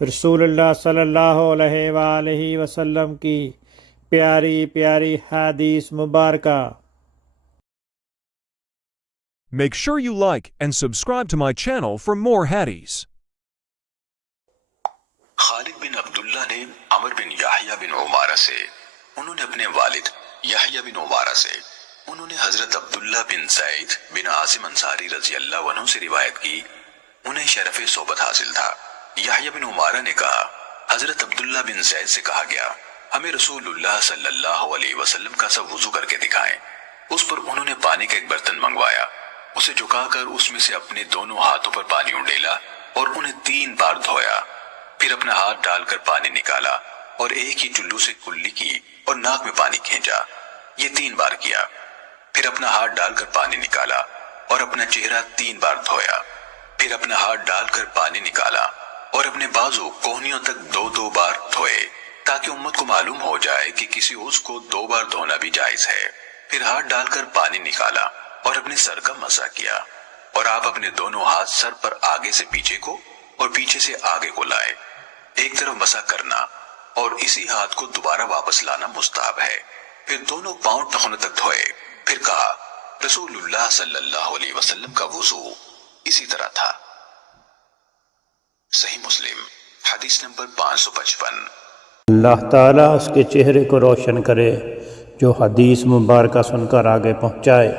رسول اللہ صلی اللہ علیہ وآلہ وسلم کی پیاری پیاری حدیث مبارکہ۔ Make sure you like and subscribe to my channel for more hadiths. خالد بن عبداللہ نے عمر بن یحییٰ بن عمارہ سے، انہوں نے اپنے والد یحییٰ بن عمارہ سے، انہوں نے حضرت عبداللہ بن زید بن عاصم انصاری رضی اللہ عنہ سے روایت کی، انہیں شرف صحبت حاصل تھا۔ یحییٰ بن عمارہ نے کہا، حضرت عبداللہ بن زید سے کہا گیا، ہمیں رسول اللہ صلی اللہ علیہ وسلم کا سب وضو کر کے دکھائیں۔ اس پر انہوں نے پانی کا ایک برتن منگوایا، اسے جھکا کر اس میں سے اپنے دونوں ہاتھوں پر پانی اڈیلا اور انہیں 3 بار دھویا، پھر اپنا ہاتھ ڈال کر پانی نکالا اور ایک ہی چلو سے کلی کی اور ناک میں پانی کھینچا، یہ 3 بار کیا، پھر اپنا ہاتھ ڈال کر پانی نکالا اور اپنا چہرہ 3 بار دھویا، پھر اپنا ہاتھ ڈال کر پانی نکالا اور اپنے بازو کوہنیوں تک 2 بار دھوئے، تاکہ امت کو معلوم ہو جائے کہ کسی عضو کو 2 بار دھونا بھی جائز ہے۔ پھر ہاتھ ڈال کر پانی نکالا اور اپنے سر کا مسح کیا، اور آپ اپنے دونوں ہاتھ سر پر آگے سے پیچھے کو اور پیچھے سے آگے کو لائے، ایک طرف مسح کرنا اور اسی ہاتھ کو دوبارہ واپس لانا مستحب ہے۔ پھر دونوں پاؤں ٹخنوں تک دھوئے، پھر کہا، رسول اللہ صلی اللہ علیہ وسلم کا وضو اسی طرح تھا۔ صحیح مسلم حدیث نمبر 555۔ اللہ تعالیٰ اس کے چہرے کو روشن کرے جو حدیث مبارکہ سن کر آگے پہنچائے۔